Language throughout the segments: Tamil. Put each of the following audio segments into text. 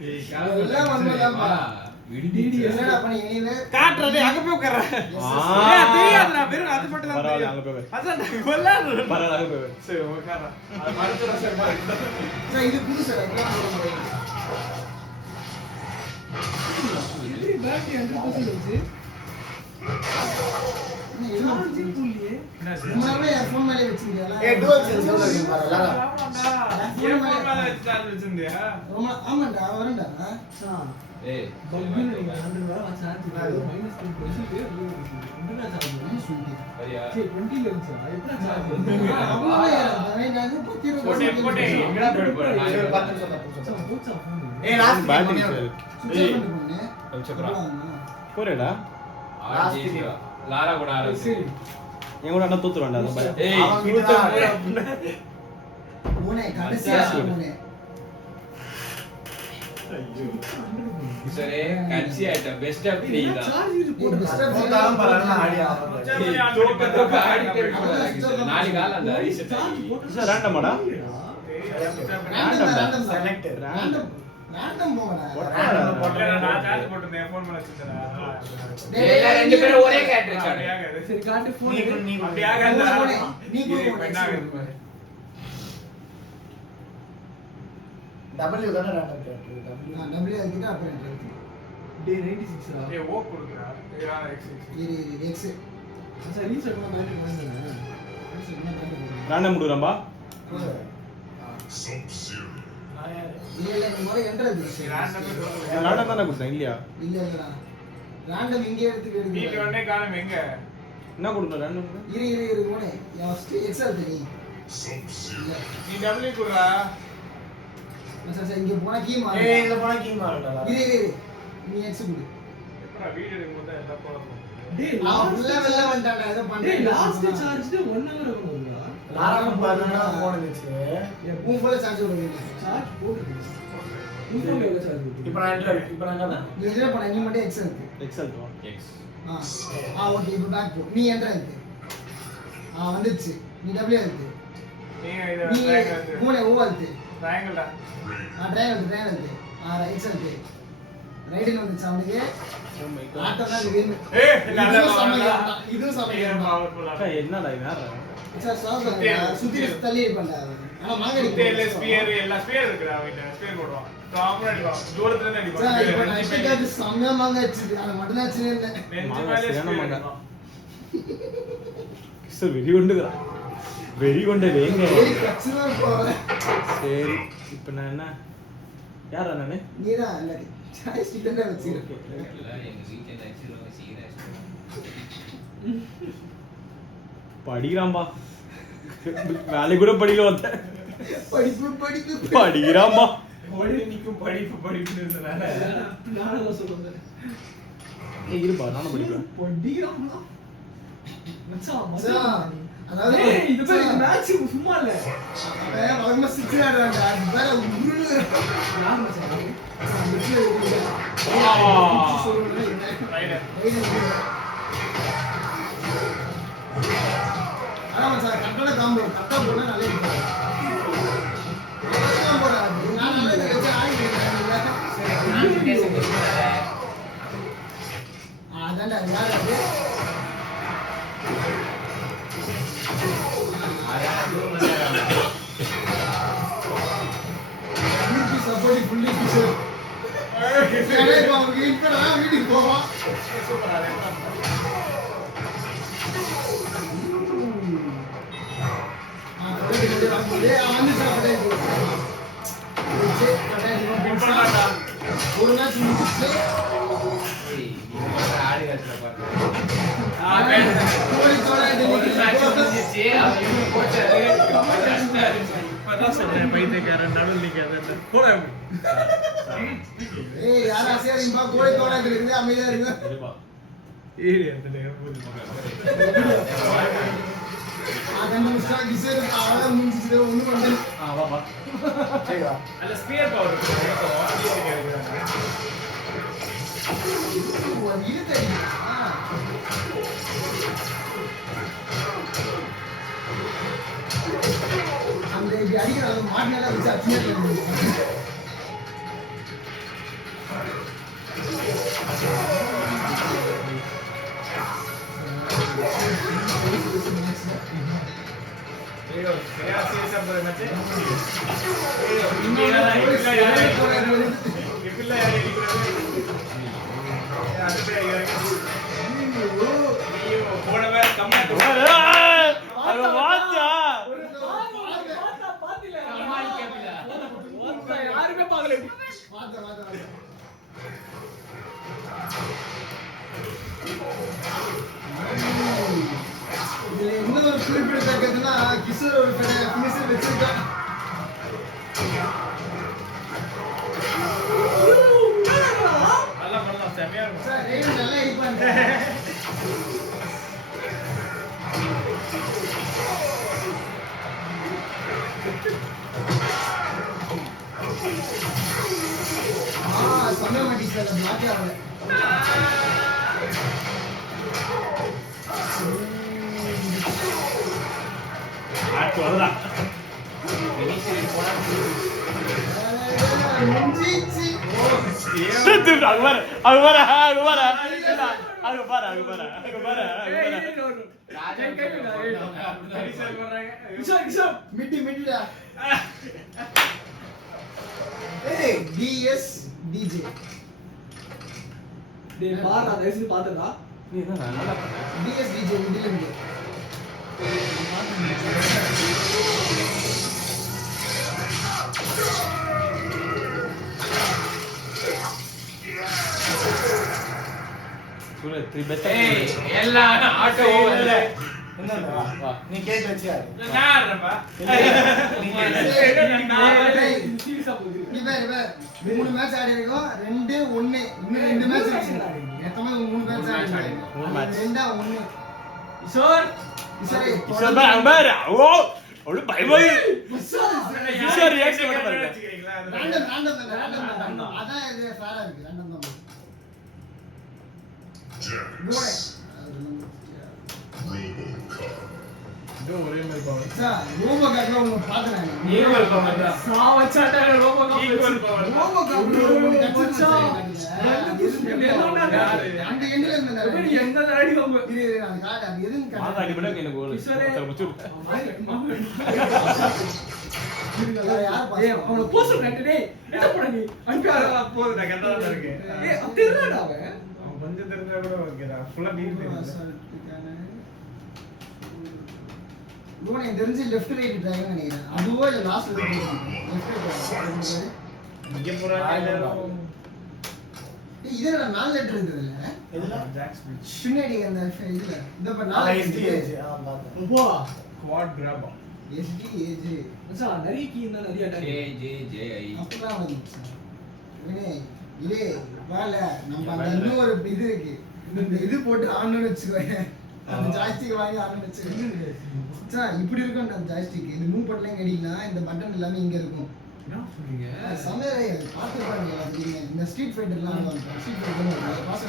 எல்லாம் வந்ததாமா என்னடா பண்ணி நீனே காட்றதே அங்க போய் உட்கார்ற தெரியாதுடா வெறும் அது மட்டும் தான் தெரியும் அங்க போய் அதான் கொல்லாது பரவாயில்ல அங்க போய் சரி உட்கார்ற அது மறுத்துற சார் இது புதுசா இது பேட்டரி 100% வச்சு சார்ஜ் புள்ளியே உமாவே ஃபோன் மேலே வச்சிருக்கீங்களா டுவல் சென்ஸ் எவ்வளவு இருக்கு பாருடா ஃபோன் மேல வச்சு சார்ஜ் வச்சிருந்தியா ஆமாடா வரேன்டா ஏய் பக்கு நீங்க 100 ரூபாய் வச்சு சார்ஜ் மைனஸ் 10% உடனே சார்ஜ் சரியா சரி 20 ல இருந்துச்சு எப்படா சார்ஜ் போட்டே எங்கடா போய் போற நான் ஒரு 10 நிமிஷம் தான் போச்சா ஃபோன் ஏய் லாஸ்ட் பேட்டரி பேட்டரி சார் சக்கரா போறேடா ஆர்ஜி லாரா கூட ஆரம்பிச்சு சரி என் கூட அண்ணா தூத்துறேன்டா அந்த பையன் ஏய் மூணே கடைசியா மூணே சரி கட்சி ஐட்டம் பெஸ்ட் ஆஃப் 3 தான் சார்ஜ் இது போட்டாலும் பரவாயில்ல ஆடியா தோக்க ஆடிட்டே இருக்காங்க நாளை கால அந்த ரீசெட் சார் ரேண்டமாடா செலக்ட் ரேண்டம் போங்கடா நான் சார்ஜ் போட்டுனேன் ஃபோன் பண்ண வச்சிட்டேன் டேய் ரெண்டு பேரும் ஒரே கேட்டரிங் சரி காட்டு ஃபோன் நீ அப்படி ஆகாத நீ போடு என்ன ஆகுது பாரு டபிள்யூ தான ரேண்டம் கேட்டது டபிள்யூ நான் டபுள்யூ கிட்ட அப்புறம் டே 96 ரா ஏய் ஓ குடுக்குறா ஏய் ஆனா எக்ஸ் இரு எக்ஸ் சார் ரீசெட் பண்ண பேட்டரி வாங்குறேன் ரேண்டம் முடிறம்பா இல்ல நீ முறை என்ட்ரது ரேண்டம் தான கொடுத்தேன் இல்லையா இல்லடா ரேண்டம் இங்க எடுத்து நீ எடுங்க உடனே காணோம் எங்க என்ன கொடுத்தேன் ரேண்டம் இரு போனே ஃபர்ஸ்ட் எக்ஸ் எடுத்து நீ இல்ல நீ டபுள்யூ குடுறா சார் இங்க போனா கீ மாறு ஏய் இதுல போனா கீ மாறடா இரு நீ எக்ஸ் குடு எப்படா வீடியோ எடுக்கும்போது எல்லாம் போறோம் டேய் அவன் உள்ள வந்துட்டான்டா ஏதோ டேய் பண்றேன் லாஸ்ட் சார்ஜ் 1 hour ஆகும்டா லாராக்கும் பாருடா போன் இருந்துச்சு உன் போல சார்ஜ் போடுவீங்க சார்ஜ் போடுது இன்ஃபோல எவ்வளவு சார்ஜ் போடுது இப்போ நான் என்ன நீ எதுல பண்ண நீ மட்டும் எக்ஸ் எடுத்து எக்ஸல் எக்ஸ் ஓகே இப்போ பேக் போ நீ என்ட்ரு எடுத்து வந்துச்சு நீ டபுள்யூ எடுத்து நீங்க இத நீ ட்ரையாங்கிள் மூணே ஓ எடுத்து ட்ரையாங்கிள்டா ட்ரையாங்கிள் எடுத்து ரைட் சைடு எடுத்து ரைட்டில் வந்துச்சு அவனுக்கு ஆட்டம் தான் இது ஏய் இதுவும் சமைக்கிறான் பவர்ஃபுல்லா என்னடா இது வேற சார் சுத்தி தள்ளி பண்ணாரு ஆனா மாங்கடி டேல ஸ்பியர் எல்லா ஸ்பியர் இருக்குடா அவன்கிட்ட ஸ்பியர் போடுவான் காமன் அடிப்பான் தூரத்துல இருந்து சார் இப்போ அடிப்பான் நைட்டுக்கு செம்ம மாங்க அடிச்சுது அது மட்டும் தான் அடிச்சுனே இருந்தேன் நெஞ்சு மேலே சரியான ஸ்பியர் மங்கா. அடிப்பான் சார் வெறி கொண்டுடா வெறி கொண்டு வேங்க ஏய் கச்சுனா போறேன் சரி இப்போ நான் என்ன யாரா நானு நீதான் இல்ல சாய்ஸ் கிட்ட வச்சிரு எல்லாம் எங்க வீட்ல நச்சிரோங்க சீரியஸ் படிக்கிறான்பா வேலை கூட படிக்கல வந்த படிப்பு படிக்கிறான்பா ஓடி நிக்கும் படிப்புன்னு சொன்னால நானும் சொல்லுவேன் ஏய் இருப்பா நானும் படிப்பேன் படிக்கிறாங்களா மச்சான் மச்சான், மச்சான் அதாவது ஏய் இது பேர் மேட்ச் சும்மா இல்ல அவன் வகமா சிக்ஸ் ஆடுறாங்க அது வேற உருளு நான் மச்சான் ரைடர் ஆமா சார் கட்டட காம்போ கட்டா போனா நல்லா இருக்கும் நான் நல்லா வச்சு அதான்டா யார் அது சப்போர்ட் ஃபுல்லி கிஷோர் வீட்டுக்கு போவான் ஒரு மேட்ச் முடிச்சு ஆடி காட்சில பாரு ஒரு மேட்ச் முடிஞ்சிச்சு அது இன்னும் போச்சாரு இப்பதான் சொல்றேன் பைத்தியக்காரன் நடுவில் நிக்காத போட ஏய் யாரா சேரிம்பா கோழி தோடா இருக்குது அமைதியா இருக்கு இருப்பா ஏய் அந்த நேரம் போது அதன் நிமிஷம் கிஷோர் அவள முடிஞ்சிச்சு ஒண்ணு பண்ணல வாப்பா சரிடா அல்ல ஸ்பியர் பவர் இருக்கு இது தெரியும் அந்த இப்படி அடிக்கிறாங்க மாட்டினால வச்சு அச்சியா சரியா சீரியஸா போற மேட்ச் இன்னொரு இப்பilla யாரு அடிக்கிறது அது போன வேற கமெண்ட் அது வாச்சா யாருமே பார்க்கல இதுல இன்னொரு குறிப்பிடத்தக்கதுன்னா கிஷோர் ஒரு பினிஷர் வச்சிருக்கான். நல்லா பண்ணலாம் செமையா இருக்கும் சார் ரேடு நல்லா அடிப்பாங்க. சொன்ன மாட்டேங்குது சார் பிளாக் ஆகல. ஆட்டு வரலாம் முடிஞ்சிச்சு. மிட்டிடா. ஏய் டிஎஸ் டிஜே டேய் பாரா தயவுசெய்து பாத்துடா டிஎஸ் டிஜே மிடில் இருந்து ஏய் எல்லாம் ஆட்டோ ஓவர்ல என்னடா நீ கேட் வச்சியாரு நான் ஆடுறேன்ப்பா சீரியஸா போகுது இவன் 3 மேட்ச் ஆடி இருக்கோம் 2-1 இன்னும் 2 மேட்ச் இருக்கு. மொத்தமா 3 மேட்ச் ஆடி இருக்கோம். 2-1 ஈஸ்வர் சரி வச்சுக்கிறீங்களா random அதான் இது ஃபேரா இருக்கு random தான். கோய் ஒரே மாதிரி பவர் சார் ரோபோ கார்ல உங்க பாக்குறேன். ஈக்குவல் பவர் தான் சாவச்சாட்டா ரோபோ ஈக்குவல் பவர் ரோபோ கார்ல அந்த எண்ட்ல எப்படி எங்க அடி வாங்க அந்த கார்டு அது எதுன்னு ஏய் அவன போஸ்ட் கட்டு டேய் என்ன பண்ண நீ அன்பியாரா போதும் நான் கரெக்டா தான் இருக்கேன் ஏய் அப்படிடா அவன் அவன் கொஞ்சம் தெரிஞ்சா கூட ஓகேடா ஃபுல்லா நீர் தெரியும் லோன் எனக்கு தெரிஞ்சு லெஃப்ட் ரைட் டிரைவ் நினைக்கிறேன். அதுவோ இல்ல லாஸ்ட் லெஃப்ட் இங்க போறாங்க இது என்ன 4 லெட்டர் இருக்குது இல்ல எதுல ஜாக்ஸ் பிச் பின்னாடி அந்த இதுல இந்த பா 4 எஸ்டிஏஜி லெட்டர் பார்த்தேன் போ குவாட் கிராப் எஸ்டி ஏஜே மச்சான் நிறைய கீ இருந்தா நிறைய அட்டாக் ஜே அப்பதான் வந்துச்சு. இவனே இதே வால நம்ம அந்த இன்னொரு இது இருக்கு. இந்த இது போட்டு ஆன்னு வெச்சுக்கோங்க. அந்த ஜாய்ஸ்டிக் வாங்கி ஆன்னு வெச்சுக்கோங்க. சார் இப்படி இருக்கும் அந்த ஜாய்ஸ்டிக். இது மூவ் பண்ணலாம் அடிக்கலாம். இந்த பட்டன் எல்லாமே இங்க இருக்கும். என்ன சொல்றீங்க சமயரே பாத்து பாருங்க எல்லாத்தையும். இந்த ஸ்ட்ரீட் ஃபைட்டர் எல்லாம் வந்து ஸ்ட்ரீட் ஃபைட்டர் பாஸ்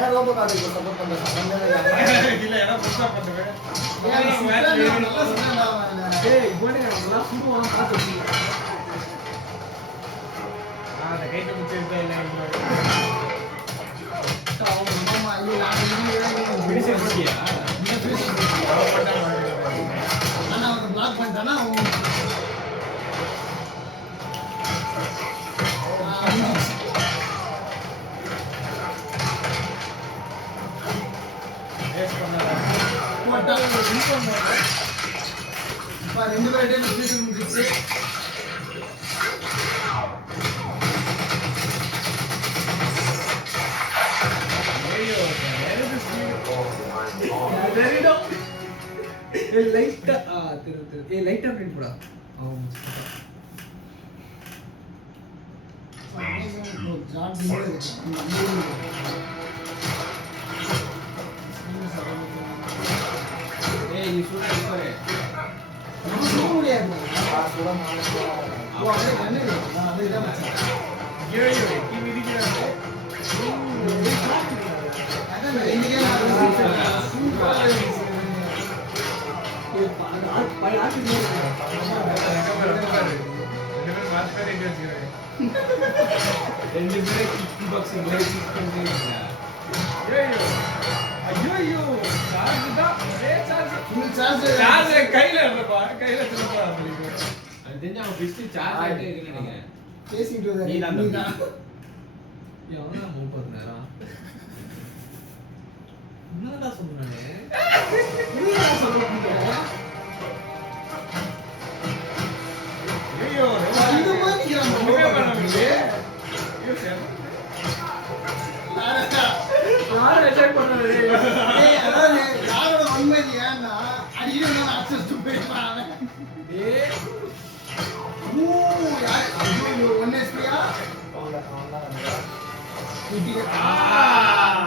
ஏன் ரோபோ கார்டு சப்போர்ட் பண்ற சம்பந்தமே இல்ல ஏன்னா புதுசா பண்ணுவேன் நல்லா சொன்னா டேய் போனே நான் சும்மா பாத்து அந்த கைட்டு முச்சிருந்தா இல்ல ஆமா இல்ல நான் பிடிச்சு போட்டியா ஆனா அவன் பிளாக் பண்ணிட்டானா அவன் போட்டா இப்ப 2 பேர்கிட்ட டிஸ்கஷன் முடிச்சு சரிடா ஏய் லைட்டா திரு ஏய் லைட்டா பிரிண்ட் போடா ஜான் டிலே ஏய் நீ சூப்பர் நம்ம தூக்க முடியாது. கூட நாளைக்கு ஓ, அப்படியே கண்ணு நான் அப்படியே தான் வச்சேன். ஐயோ கீ மிதிக்கிறாங்க. அதான் நான் இன்னைக்கே நான் சூப்பரா இருந்துச்சு. ரெண்டு பேரும் கிக் பாக்ஸிங் மாதிரி கிக் பண்ணிருக்கீங்க. ஐயோ சார்ஜ் தான் ஒரே சார்ஜ். Full charge. சார்ஜ் கையில இல்லப்பா, கையில திருப்பா அப்படிங்க. அது தெரிஞ்சு அவன் பிஸ்ட் சார்ஜ் ஆயிட்டே இருக்குன்னு நினைக்கிறேன். பேசிட்டு இருந்தாரு. நீதான் தம்பி. நீதான். எவனா 30 நேரம் என்னடா சொல்றானே நீதான் சொல்றீங்க. ஐயோ இந்த மாதிரி நிக்கிறான். ஒண்ணுமே பண்ண முடியல. ஐயோ சார். யாரை அட்டாக் பண்றாரு? ஏய், அதாவது யாரோட உண்மை ஏன்னா அடிக்கடி நான் அக்சஸ் போயிருப்பான் அவன். ஏய் ஓ, யார்? ஐயோ, 1 SPயா?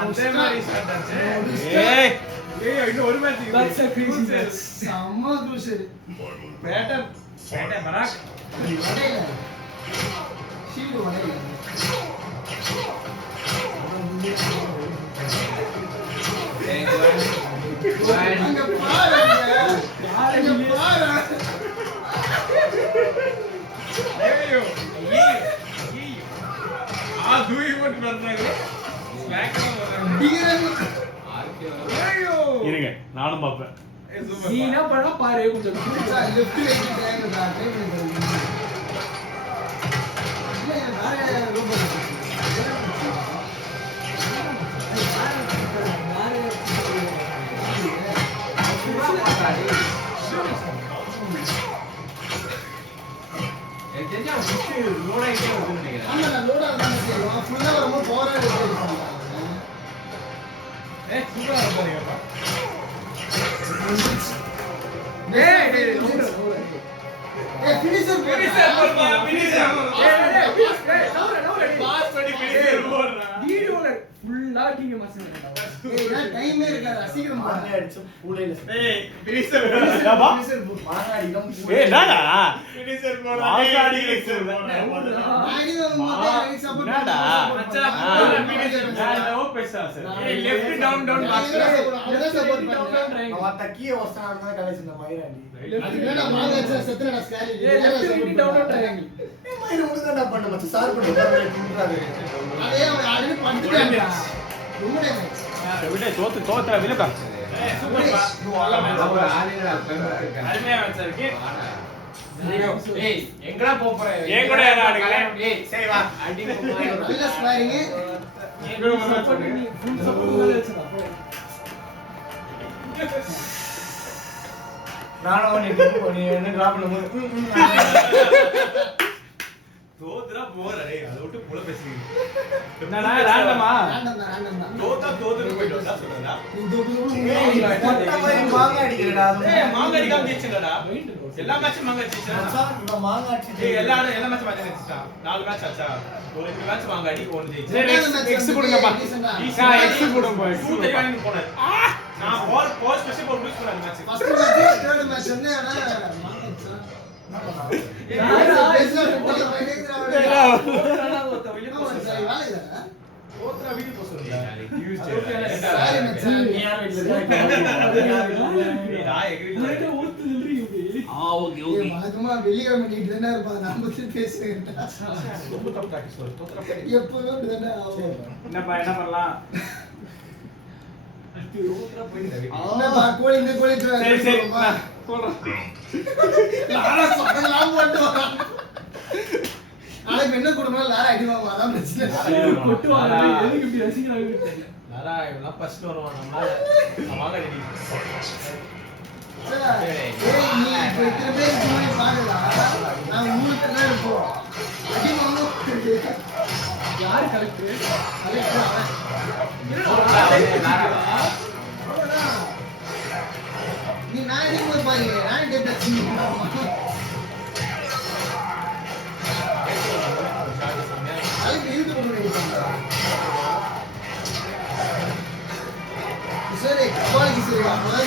அதே மாதிரி ஷாட் ஆச்சு. ஏய் ஏய் இன்னும் ஒரு மேட்ச் இருக்கு. That's a crazy match. செம்ம குருசரு. பேட்டர் பராக். வடையில. ஷீல்டு வடையில. அங்க பாருங்க. அங்க பாரு. ஐயோ தூக்கி போட்டு வர்றாங்க. ஸ்மாக்டவுன் வர்றாங்க. டிகிரன். ஐயோ இருங்க நானும் பார்ப்பேன். நீ என்ன பண்ணா பாரு கொஞ்சம் சார் லெஃப்ட் ரைட் ட்ரையாங்கிள் தான் ட்ரை பண்ணி பாருங்க. இல்ல வேற ரோபோட். எனக்கு தெரிஞ்சு அவன் பிஸ்ட் லோட் ஆகிட்டே வருதுன்னு நினைக்கிறேன். ஆமா நான் லோடா தான் செய்வோம். ஃபுல்லா வரும்போது பவரா இருக்கு. ஏய் சூப்பரா இருப்பாருங்கப்பா. டேய் டேய், ஏய் ஃபினிஷர் ஃபினிஷர் போடுப்பா, ஃபினிஷர். ஏய் நவுற பாஸ் பண்ணி ஃபினிஷர் போடுறா. வீடியோல ஃபுல்லா கிங்க மசன் ஏய் நான் டைமே இருக்காது. சீக்கிரம் மாங்க பாருங்க. அடிச்சு பூளையில ஏய் ஃபினிஷர் ஏப்பா? மாங்க அடிக்கும் ஏய் என்னடா ஃபினிஷர் போடுறா. வாசாடி ஃபினிஷர் ஃபினிஷர் போடுறா. நானே வந்து ரைட் சப்போர்ட் என்னடா? மச்சான், ஆ. ஃபினிஷர் நான் என்னவோ பேசுறேன் சார். ஏய் லெஃப்ட் டவுன் டவுன் பாக்ஸ். அதான் சப்போர்ட் பண்ணேன். அவன் தக்கிய வஸ்தான கலைச்சு இந்த மயிராண்டி அது என்னடா மாங்க செத்துறடா ஸ்காரி. ஏய் லெஃப்ட் விட்டு டவுன் ட்ரையாங்கிள் மயிர் உனக்கு பண்ண மச்ச சார் பண்ணி பண்றாரு அதே அவன் ஆல்ரெடி பண்ணிட்டான்டா. ரொம்ப டேமேஜ். விட தோத்துற விலக்கா. ஏய் சூப்பர் பா. அவர் ஆளுங்களா பெருமைக்கு அருமையா வச்சிருக்கு. ஏய் எங்கடா போற? ஏன் கூட யாரா ஆடுங்க? ஏய் சரி வா அடி நல்ல ஸ்பாரிங். ஏன் கூட ஒரு மேட்ச் சப்போர்ட் பண்ணு. நீ ஃபுல் சப்போர்ட் மேல வச்சடா நானும் நீ என்ன டிராப் பண்ணும்போது தோத்துறா போற டேய் அத விட்டு புல பேசுறீங்க. என்னடா ரேண்டமா? ராண்டம் தான். தோத்தா தோத்துட்டு போயிட்டு வந்தா சொல்றடா. மொத்த மாதிரி மாங்க அடிக்கிறடா ஏய் மாங்க அடிக்காம ஜெயிச்சடா. எல்லா மேட்சும் மாங்க ஜெயிச்சா. இந்த மாங்க அடிச்சு ஏய் எல்லா மேட்சும் மாங்க ஜெயிச்சா. 4 மேட்ச் ஆச்சா. ஒரு 2 மேட்ச் மாங்க அடி 1 ஜெயிச்சா. சரி எக்ஸ் கொடுங்கப்பா. எக்ஸ் கொடுங்க. ஷூ தெரியாம போனேன். நான் போர் ஸ்பெஷல் போர் லூஸ் பண்ண match. First match third match வந்து தோத்துறா வீட்டுக்கு போக சொல்றீங்க. சாரி மச்சான். ஏய் நான் எகிரி லைட்டா ஊத்து நில்றீங்க ஏய் வழக்கமா வெள்ளிக்கிழமை நீட்டு தானே இருப்பா. நான் பத்தி பேசுறேன். ரொம்ப தப்பு டாக்கி சொல்ற. தோத்துறா போய். எப்பவுமே அப்படிதானே ஆகும். என்னப்பா என்ன பண்ணலாம்? தோத்துறா போய் இந்த வீட்டுக்கு. என்னப்பா கோழி இந்த கோழி சரி சரி நான் சொல்றேன். லாரா சொடலாம் போட்டு வரான். நாளைக்கு என்ன கொடுக்கணும் லாரா அடி வாங்குவா. அதான் பிரச்சனை. கொட்டுவாங்க எதுக்கு இப்படி ரசிக்கிறாங்க தெரியல நாரா இவெல்லாம் ஃபர்ஸ்ட் வருவான் நம்மளால. மாங்க அடி. சார், ஏய் நீ இப்ப இத்தனை பேர் முன்னாடி பாருடா. நாங்க 3 பேர் தான் இருப்போம். அடி வாங்குவோம். யார் கரெக்ட் கரெக்டா அவன். அவ்வளவுதான். நீ நான் அடிக்கும்போது பாருங்க. நான் டேட் அடிச்சு அதுக்கு இழுத்து கொண்டு போயிருக்காங்க. சரி கபாலிக்கு சரி கபாலி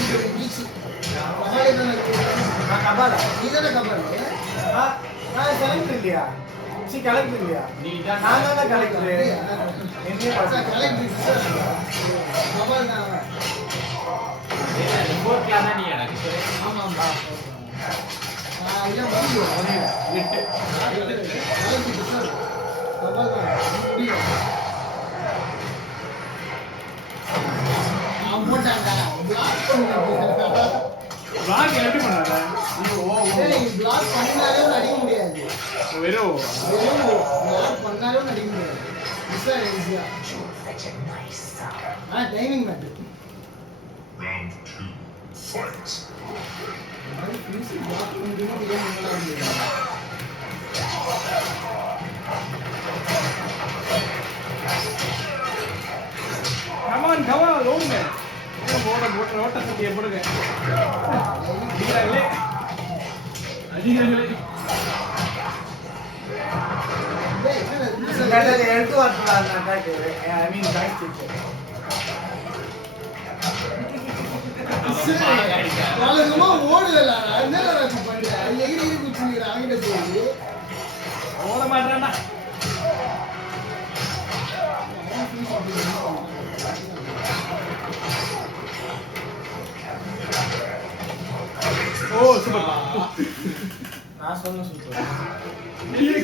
தான் கபாலா நான் கலெக்டர் இல்லையா சி கலெக்டர் இல்லையா நீ தான் நான் தான் கலெக்டர் என்னைய ரிப்போர்ட்ல தான் நீ எனக்கு சொல்லு. பிளாக் எப்படி பண்ணாத பிளாக் பண்ணாலே அடிக்க முடியாது. வெறும் பிளாக் பண்ணாலே அடிக்க முடியாது. ஈஸியா timing matter. Round 2, fight. Come on come on ஓடுங்க போட ஓட்ட சட்டியை போடுங்க அடிக்கிறாங்களே எடுத்து வரலாம் ஐ மீன் வழக்கமா ஓடுதல்ல அதனால ரத்து பண்றேன். அது எகிரி குச்சிக்கிற அவங்கிட்ட சொல்லி ஓட மாட்டான்டா ஓ சூப்பர் நான் சொன்ன சூப்பர்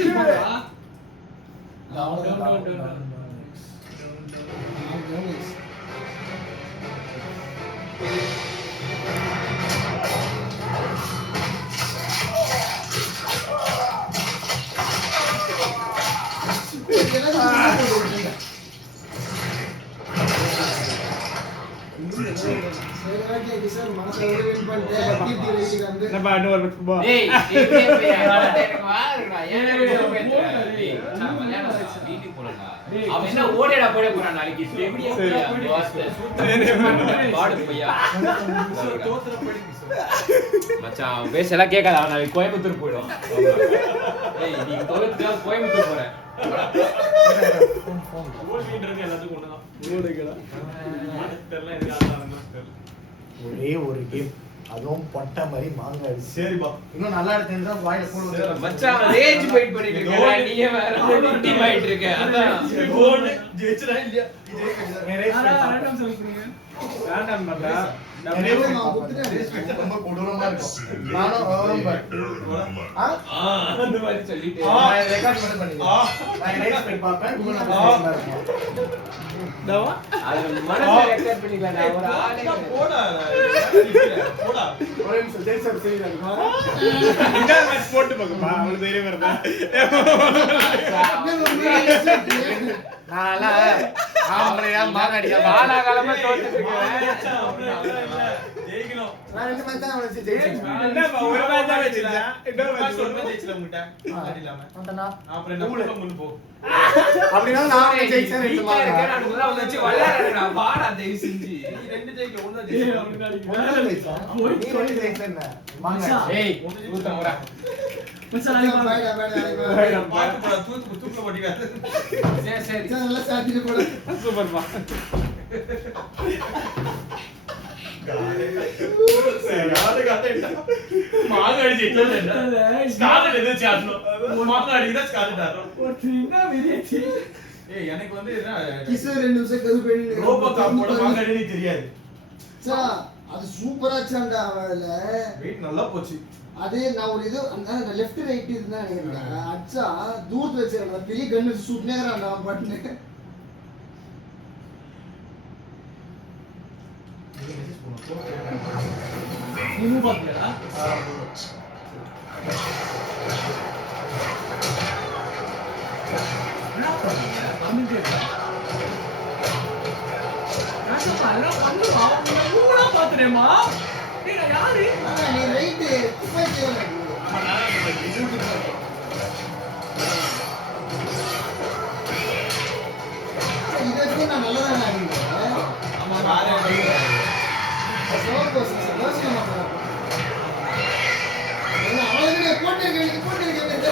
நம்ம இன்னொரு போ டேய் எனக்கு வாருடா ஏன் டேய் வீட்டுக்கு போறடா அவன் என்ன ஓடேடா போட போறான் நாளைக்கு எப்படியா பாடு பையா மச்சான் பேசலாம் கேட்காத அவன் நாளைக்கு கோயம்புத்தூர் போயிடும் டேய் நீ கோயம்புத்தூர் போற ஓடின்றது எல்லாத்துக்கும் ஒண்ணுதான். ஓடுங்கடா தெரியல எனக்கு அதான் தெரியல. ஒரே ஒரு கேம் அதுவும் பொட்டை மாதிரி மாங்காய் சரிப்பா. இன்னும் நல்லா இருக்குன்னு வாயில போடுறது மச்சான் ரேஜ் வெயிட் பண்ணிட்டு இருக்கடா நீயே வேற டீம் ஆயிட்டு இருக்க அதான் ஓடு ஜெயிச்சடா இல்லையா? வேண்டாம் சொல்றீங்க வேண்டாம் பண்ணா ரொம்ப கொடூரமா இருக்கும் நானும் அந்த மாதிரி சொல்லிட்டு ரெக்கார்ட் மட்டும் பண்ணிக்கிறேன் நான் ரைஸ் பண்ணி பார்ப்பேன் அது மனசை ரெக்கார்ட் பண்ணிக்கலாம் ஒரு ஆளே போடா போடா. ஒரே நிமிஷம் ஜெய் சார் செய்யுங்க இந்த மேட்ச் போட்டு பாக்கமா அவளுக்கு தைரியம் வருதா நான்ல ஆம்பளையா மாங்காடியா காலாகாலமா தோத்துட்டு இருக்கேன் ஜெயிக்கணும். நான் ரெண்டு மேட்ச் தான் வச்சு ஜெயிச்சேன் என்னப்பா ஒரு மேட்ச் தான் வெச்சிருந்தா இன்னொரு ஃபர்ஸ்ட் ஒரு மேட்ச் ஜெயிச்சல உங்கட்ட. அது இல்லாம வந்தனா அப்புறம் என்ன கூல முன்னு போ. அப்படினா நான் ஜெயிச்சேன் ரெண்டு வீட்ல இருக்கேன் மாங்கா நான் உள்ள வந்து விளையாடுறேன் வாடா தயவு செஞ்சு நீ ரெண்டு ஜெயிக்கல ஒண்ணா ஜெயிக்கல. ஒண்ணு ஜெயிச்சேன் நீ ரெண்டு ஜெயிச்சேன் மாங்கா ஏய் ஊத்த முறை பாத்து போடா தூக்கு போடிக்காத. சரி சூப்பர்ப்பா யாரு கட்டடா. மாங்காடி ஜெயிச்சல என்ன? ஸ்காலட் எது சாட்னோ. மாங்காடி தான் ஸ்காலட் ஆறோம். ஏய் எனக்கு வந்து என்ன கிஷோர் 2 நிமிஷம் கது பண்ணி ரோபோ காப்போட மாங்காடி தெரியாது. அது சூப்பரா சாண்டா அவல வெயிட் நல்லா போச்சு. அதே நான் ஒரு இது அந்த லெஃப்ட் ரைட் இதுதான் நினைக்கிறேன். அச்சா தூரத்துல வச்சிருக்கேன் பெரிய கன்னு ஷூட்னே நான் பட்னு நீ பாக்கலடா என்ன பண்ணீங்க பண்ணிட்டே இருக்கா நான் பாறேன் பண்ணுவா ஊரா பாத்துறேமா நீ யாரு நீ ரைட் துப்பாக்கி இதுக்கு நான் நல்லா தான் ஆடிட்டேன். ஆமா வேற சோகோஸ் யோசனை பண்ணலாம். என்ன அவளுக்கு போட்டு இருக்க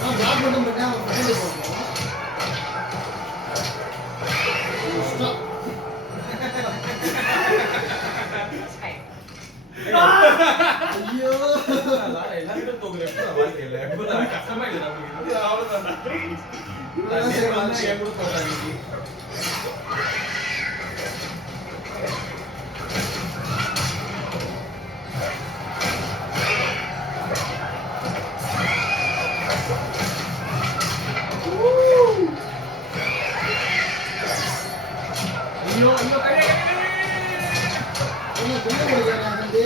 நான் பிளாக் மட்டும் பண்ணேன் அவன் பண்ணி போட்டான். தோக்குற எப்ப வாழ்க்கையில எப்ப கஷ்டமா இல்ல நமக்கு இது அவ்வளவுதான் இவ்வளவுதான் சரி வந்து என் கூட போட்டாங்க ஐயோ ஐயோ கையை என்ன சொல்ல முடியாது வந்து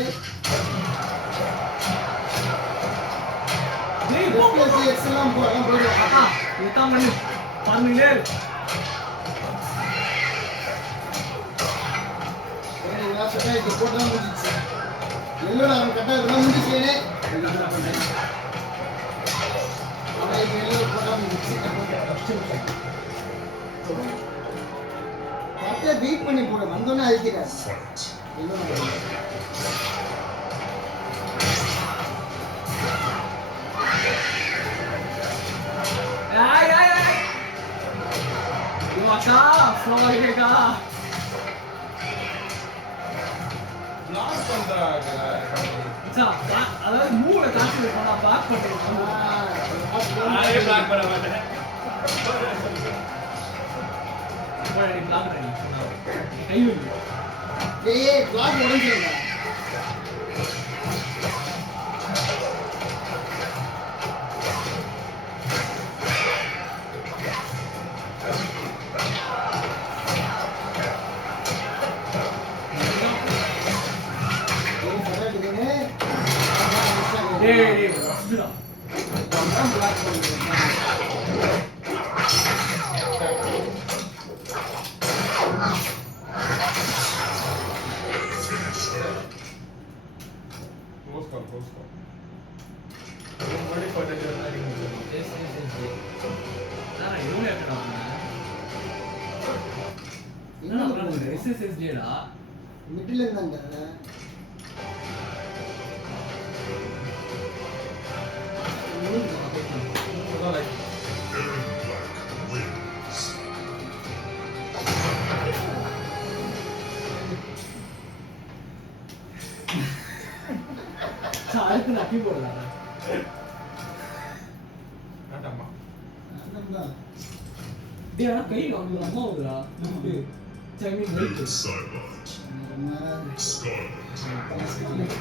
டேய் போ எக்ஸ் எல்லாம் போலாம் போயிடுவாங்க ஆ இதுதான் பண்ணு பண்ணுங்களே இதெல்லாம் செட்டாக இப்போ போட்டுலாம் முடிஞ்சிச்சு எல்லோரும் அவன் கரெக்டாக இதெல்லாம் முடிச்சுனே அவன் இப்போ எல்லோரும் போட்டால் முடிச்சு கரெக்டாக வெயிட் பண்ணி போட வந்தோன்னே அழிக்கிறார் Fight. எல்லோரும் Ay, ay, ay. Yo acá, flow acá. Block பண்றாங்க அதாவது மூளை காசு பண்ணா பிளாக் பண்ணிருக்கோம் நானே பிளாக் பண்ண மாட்டேன் பிளாக் பண்ணி கை வைங்க ஏய் பிளாக் உடைஞ்சிருக்கா டேய் வச்சுடா பிளாக் பண்ணிருக்கேன் க்ளோஸ் கால் முன்னாடி போட்டுட்டு நான் எதுவும் கேட்கறா என்ன பண்றது எஸ்எஸ்எஸ்டிடா மிடில் இருந்தாங்க Aaron Black wins. அதுக்கு நக்கி போடலாம் ஆட்டம்மா டேய் ஆனா கை வாங்குற அம்மா வருதா சைமீன் ரைட் Silent. ரொம்ப Scarlet.